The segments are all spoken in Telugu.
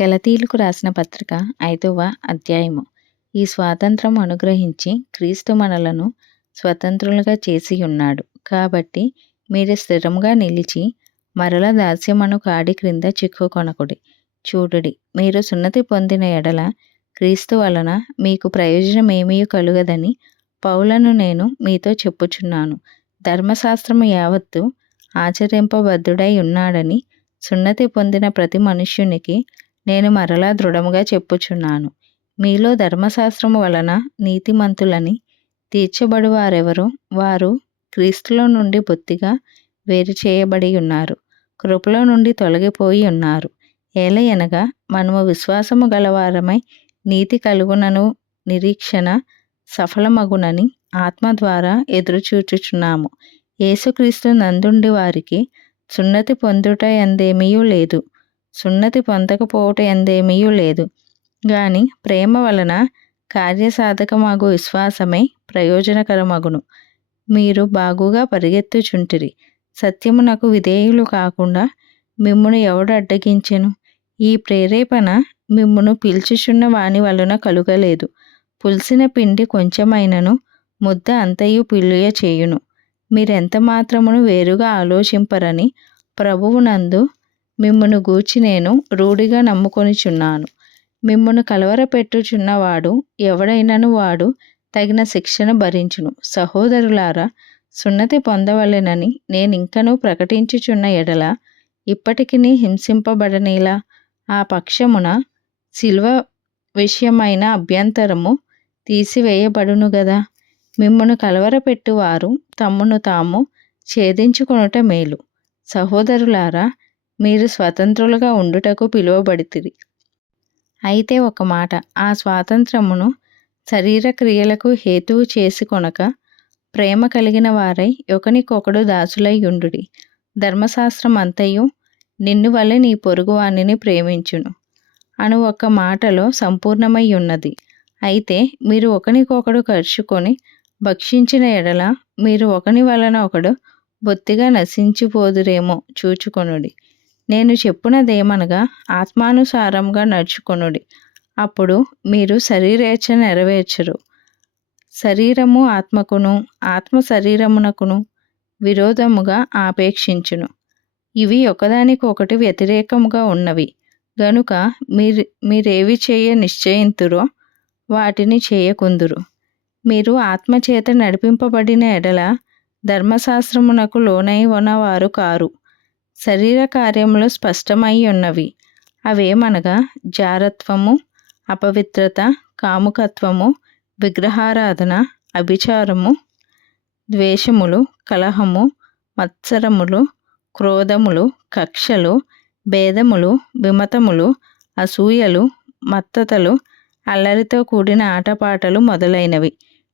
గలతీయులకు రాసిన పత్రిక 5వ అధ్యాయము. ఈ స్వాతంత్రం అనుగ్రహించి క్రీస్తు మనలను స్వతంత్రులుగా చేసి ఉన్నాడు. కాబట్టి మీరు స్థిరంగా నిలిచి మరల దాస్యమను కాడి క్రింద చిక్కుకొనకుడి. చూడుడి, మీరు సున్నతి పొందిన ఎడల క్రీస్తు వలన మీకు ప్రయోజనమేమీ కలుగదని పౌలను నేను మీతో చెప్పుచున్నాను. ధర్మశాస్త్రము యావత్తు ఆచరింపబద్ధుడై ఉన్నాడని సున్నతి పొందిన ప్రతి మనుష్యునికి నేను మరలా దృఢముగా చెప్పుచున్నాను. మీలో ధర్మశాస్త్రము వలన నీతిమంతులని తీర్చబడు వారెవరో వారు క్రీస్తులో నుండి బొత్తిగా వేరు చేయబడి ఉన్నారు, కృపలో నుండి తొలగిపోయి ఉన్నారు. ఏలయనగా మనము విశ్వాసము గలవారమై నీతి కలుగునను నిరీక్షణ సఫలమగునని ఆత్మ ద్వారా ఎదురుచూచుచున్నాము. యేసుక్రీస్తు నందుండి వారికి సున్నతి పొందుట ఎందేమీయూ లేదు, సున్నతి పొందకపోవట ఎందేమీయూ లేదు, గాని ప్రేమ వలన కార్యసాధకమగు విశ్వాసమే ప్రయోజనకరమగును. మీరు బాగుగా పరిగెత్తుచుంటిరి. సత్యమునకు విధేయులు కాకుండా మిమ్మును ఎవడు అడ్డగించెను? ఈ ప్రేరేపణ మిమ్మును పిలుచుచున్న వాని వలన కలుగలేదు. పులిసిన పిండి కొంచెమైనను ముద్ద అంతయు పిల్లుయ చేయును. మీరెంత మాత్రమును వేరుగా ఆలోచింపరని ప్రభువునందు మిమ్మును గూర్చి నేను రూఢిగా నమ్ముకొనిచున్నాను. మిమ్మును కలవరపెట్టుచున్నవాడు ఎవడైనను వాడు తగిన శిక్షను భరించును. సహోదరులారా, సున్నతి పొందవలెనని నేనింకనూ ప్రకటించుచున్న ఎడల ఇప్పటికినీ హింసింపబడనేలా? ఆ పక్షమున శిలువ విషయమైన అభ్యంతరము తీసివేయబడును గదా. మిమ్మును కలవరపెట్టువారు తమ్మును తాము ఛేదించుకొనుట మేలు. సహోదరులారా, మీరు స్వతంత్రులుగా ఉండుటకు పిలువబడితిరి. అయితే ఒక మాట, ఆ స్వాతంత్రమును శరీర క్రియలకు హేతువు చేసుకొనక ప్రేమ కలిగిన వారై ఒకనికొకడు దాసులై ఉండుడి. ధర్మశాస్త్రం అంతయు నిన్ను వలె నీ పొరుగువానిని ప్రేమించును అను ఒక్క మాటలో సంపూర్ణమై ఉన్నది. అయితే మీరు ఒకనికొకడు కరుచుకొని భక్షించిన ఎడల మీరు ఒకని వలన ఒకడు బొత్తిగా నశించిపోదురేమో చూచుకొనుడి. నేను చెప్పునదేమనగా ఆత్మానుసారంగా నడుచుకొనుడి, అప్పుడు మీరు శరీరేచ్ఛ నెరవేర్చరు. శరీరము ఆత్మకును ఆత్మ శరీరమునకును విరోధముగా ఆపేక్షించును. ఇవి ఒకదానికొకటి వ్యతిరేకముగా ఉన్నవి గనుక మీరేవి చేయ నిశ్చయింతురో వాటిని చేయకుందురు. మీరు ఆత్మచేత నడిపింపబడిన ఎడల ధర్మశాస్త్రమునకు లోనై ఉన్నవారు కారు. శరీర కార్యములు స్పష్టమై ఉన్నవి. అవేమనగా జారత్వము, అపవిత్రత, కాముకత్వము, విగ్రహారాధన, అభిచారము, ద్వేషములు, కలహము, మత్సరములు, క్రోధములు, కక్షలు, భేదములు, విమతములు, అసూయలు, మత్తతలు, అల్లరితో కూడిన ఆటపాటలు మొదలైనవి.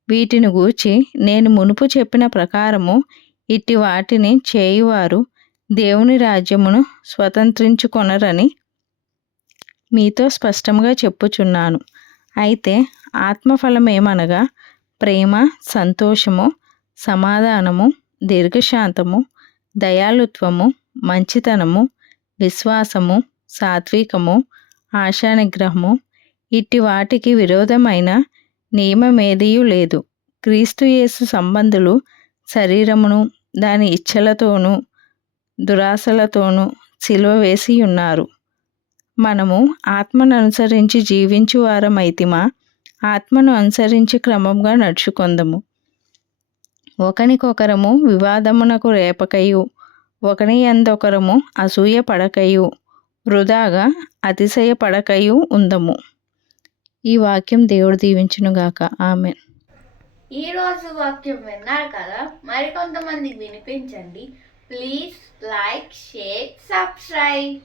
వీటిని గూర్చి నేను మునుపు చెప్పిన ప్రకారము ఇట్టి వాటిని చేయువారు దేవుని రాజ్యమును స్వతంత్రించుకొనరని మీతో స్పష్టంగా చెప్పుచున్నాను. అయితే ఆత్మఫలమేమనగా ప్రేమ, సంతోషము, సమాధానము, దీర్ఘశాంతము, దయాళుత్వము, మంచితనము, విశ్వాసము, సాత్వికము, ఆశానిగ్రహము. ఇట్టి వాటికి విరోధమైన నియమమేదియూ లేదు. క్రీస్తు యేసు సంబంధులు శరీరమును దాని ఇచ్ఛలతోనూ దురాశలతోనూ సిలువ వేసి ఉన్నారు. మనము ఆత్మను అనుసరించి జీవించు వారమైతిమా? ఆత్మను అనుసరించి క్రమంగా నడుచుకొందము. ఒకనికొకరము వివాదమునకు రేపకయు ఒకని యందొకరము అసూయ పడకయు వృధాగా అతిశయపడకయు ఉందము. ఈ వాక్యం దేవుడు దీవించునుగాక. ఆమేన్. ఈరోజు వాక్యం విన్నారు కదా, మరికొంతమందికి వినిపించండి. Please like, share, subscribe.